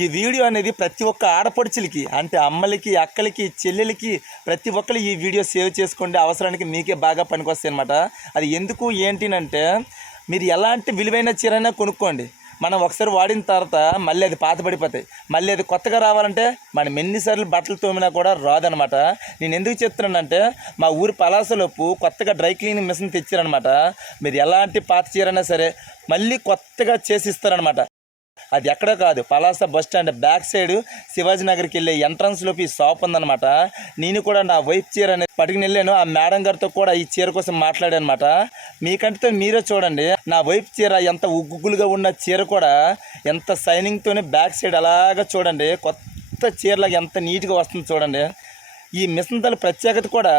ఈ వీడియో అనేది ప్రతి ఒక్క ఆడపడుచులకి అంటే అమ్మలకి, అక్కలకి, చెల్లెలకి ప్రతి ఒక్కరు ఈ వీడియో సేవ్ చేసుకోండి. అవసరానికి మీకే బాగా పనికొస్తాయి అన్నమాట. అది ఎందుకు ఏంటినంటే మీరు ఎలాంటి విలువైన చీరైనా కొనుక్కోండి. మనం ఒకసారి వాడిన తర్వాత మళ్ళీ అది పాత పడిపోతాయి. మళ్ళీ అది కొత్తగా రావాలంటే మనం ఎన్నిసార్లు బట్టలు తోమినా కూడా రాదనమాట. నేను ఎందుకు చెప్తున్నానంటే మా ఊరు పలాసలోపు కొత్తగా డ్రై క్లీనింగ్ మిషన్ తెచ్చారనమాట. మీరు ఎలాంటి పాత చీరైనా సరే మళ్ళీ కొత్తగా చేసిస్తారనమాట. అది ఎక్కడ కాదు, Palasa bus stand back side Shivaji నగర్కి వెళ్ళే ఎంట్రన్స్లోకి ఈ షాప్ ఉందన్నమాట. నేను కూడా నా వైఫ్ చీర అనేది పట్టుకుని వెళ్ళాను. ఆ మేడం గారితో కూడా ఈ చీర కోసం మాట్లాడానమాట. మీకంటే మీరే చూడండి, నా వైఫ్ చీర ఎంత ఉగ్గులుగా ఉన్న చీర కూడా ఎంత షైనింగ్తోనే బ్యాక్ సైడ్ అలాగా చూడండి, కొత్త చీరలాగా ఎంత నీట్గా వస్తుంది చూడండి. ఈ మిషన్ తల ప్రత్యేకత కూడా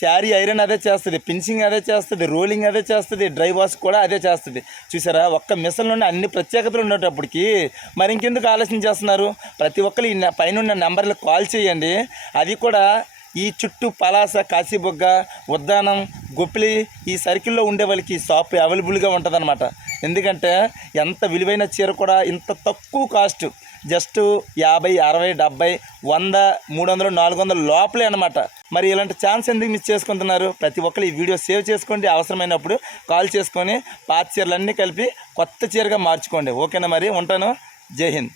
శారీ ఐరన్ అదే చేస్తుంది, ఫినిషింగ్ అదే చేస్తుంది, రోలింగ్ అదే చేస్తుంది, డ్రై వాష్ కూడా అదే చేస్తుంది. చూసారా, ఒక్క మిషన్ నుండి అన్ని ప్రత్యేకతలు ఉండేటప్పటికి మరి ఇంకెందుకు ఆలోచన చేస్తున్నారు? ప్రతి ఒక్కరు ఈ పైన నెంబర్లకు కాల్ చేయండి. అది కూడా ఈ చుట్టూ పలాస, కాశీబొగ్గ, ఉద్దానం, గొప్పిలి ఈ సర్కిల్లో ఉండే వాళ్ళకి ఈ షాప్ అవైలబుల్గా ఉంటుందన్నమాట. ఎందుకంటే ఎంత విలువైన చీర కూడా ఇంత తక్కువ కాస్ట్, జస్ట్ 50, 60, 70, 100, 300, 400 లోపలే అనమాట. మరి ఇలాంటి ఛాన్స్ ఎందుకు మిస్ చేసుకుంటున్నారు? ప్రతి ఒక్కరు ఈ వీడియో సేవ్ చేసుకోండి. అవసరమైనప్పుడు కాల్ చేసుకొని పాత చీరలన్నీ కలిపి కొత్త చీరగా మార్చుకోండి. ఓకేనా? మరి ఉంటాను. జై హింద్.